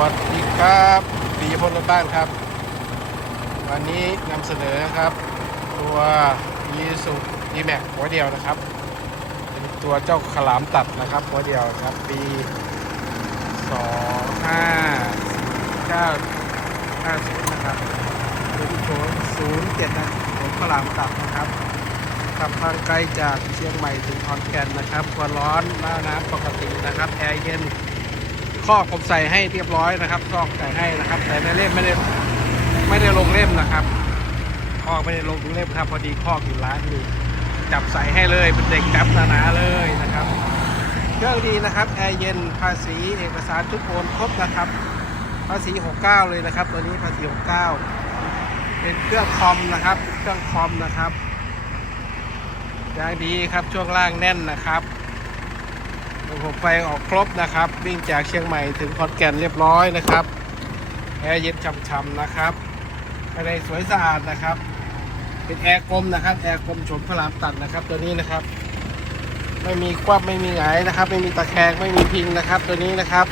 วัสดีครับปีพลรถบ้านครับ วันนี้นำเสนอครับ ตัวยีสุดีแม็กหัวเดียวนะครับ เป็นตัวเจ้าขลามตัดนะครับ หัวเดียวครับ ปีสองห้าเก้าห้าศูนย์นะครับเป็นโถศูนย์เจ็ดนะผมขลามตัดนะครับขับทางไกลจากเชียงใหม่ถึงขอนแก่นนะครับควร้อนหน้าน้ำปกตินะครับแอร์เย็น ข้อผมใส่ให้เรียบร้อยนะครับซอใส่ให้นะครับ แต่ในเล่มไม่ได้ไม่ได้ลงเล่มนะครับข้อไม่ได้ลงเล่มครับ พอดีข้อกอยู่ร้านอยู่จับใส่ให้เลยเป็นเด็กจับหนาๆเลยนะครับเครื่องดีนะครับแอร์เย็นภาษีเอกสารทุกโอนครบนะครับ ภาษี 69 เลยนะครับ ตัวนี้ภาษี 69 เป็นเครื่องคอมนะครับเครื่องคอมนะครับยางดีครับช่วงล่างแน่นนะครับ ระบบไฟออกครบนะครับ วิ่งจากเชียงใหม่ถึงขอนแก่นเรียบร้อยนะครับแอร์เย็นช่ำๆนะครับภายในสวยสะอาดนะครับ เป็นแอร์กลมนะครับแอร์กลมชมพระรามตัดนะครับ ตัวนี้นะครับ ไม่มีคว่ำไม่มีหงายนะครับ ไม่มีตะแคงไม่มีพิงนะครับ ตัวนี้นะครับ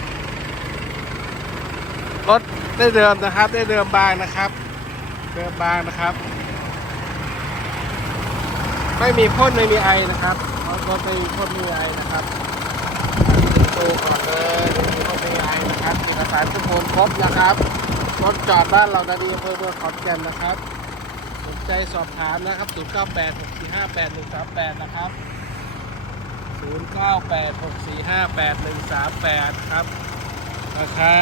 รถได้เดิมนะครับ ได้เดิมบางนะครับ เดิมบางนะครับ ไม่มีพ่นไม่มีไอนะครับรถไม่มีพ่นไม่มีไอนะครับ ตู้ก่อนเลยดูรถเป็นไงนะครับเอกสารทุก ครบนะครับ รถจอดบ้านเรานาดีอำเภอเมืองขอนแก่นนะครับสนใจสอบถามนะครับ 0 9 8 6 4 5 8 1 3 8 นะครับ 0 9 8 6 4 5 8 1 3 8 ครับ ราคา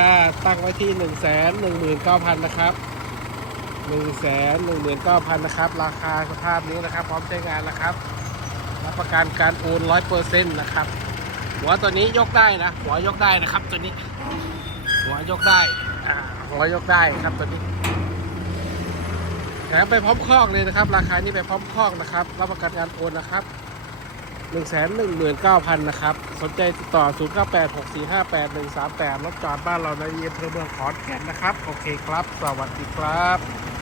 ตั้งไว้ที่ 1 1 9 0 0 0 นะครับ 1 1 9 0 0 0 นะครับ ราคาสภาพนี้นะครับ พร้อมใช้งานนะครับรับประกันการโอน 100%นะครับ หัวตัวนี้ยกได้นะ หัวยกได้นะครับตัวนี้ หัวยกได้อ่าหัวยกได้ครับตัวนี้แถมไปพร้อมคอกเลยนะครับ ราคานี้ไปพร้อมคอกนะครับรับประกันการโอนนะครับ1 1 9 0 0 0นะครับ สนใจติดต่อ 0 9 8 6 4 5 8 1 3 8รถจอดบ้านเราในอำเภอเมืองขอนแก่นนะครับ โอเคครับ สวัสดีครับ